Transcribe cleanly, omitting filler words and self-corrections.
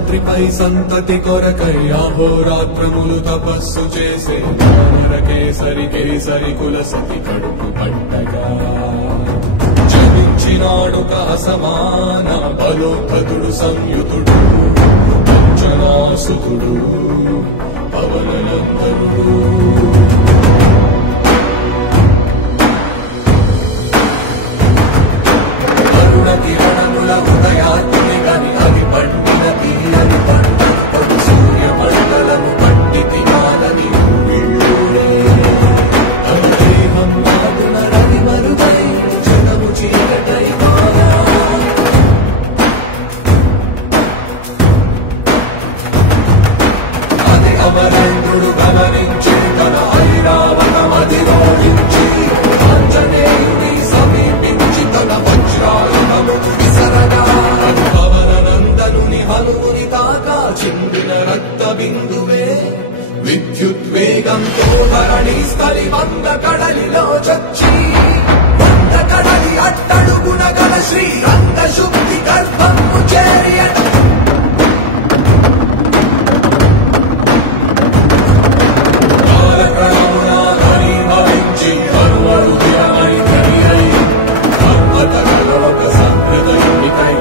రాత్రిపై సంతతి కొరకై అహోరాత్రములు తపస్సు చేసే వానర కేసరి కేసరి కుల సతి కడుపు పట్టగా జనించినాడు సమాన బలోద్ధతుడు సంయుతుడు అంజనాసుతుడు పవననందనుడు కిరణముల ఉదయాత్మి గని అది పండిన తీరని పండు సూర్యమండలము పట్టి తినాలని దేహం మాగున రవి మరుగై జగము చీకటై మాయా అది అమరేంద్రుడు గమనించి తన ఐరావతమది రోడించి ఆంజనేయుని సమీపించి తన వజ్రాయుధము విసరగా పవననందనుని హనుముని తాకా చిందిన రక్త బిందువే విద్యుద్వేగంతో ధరణి స్థలి వంద కడలిలో చచ్చి వంద కడలి అట్టడుగున గల శ్రీరంగ శుద్ధి గర్భము చేరి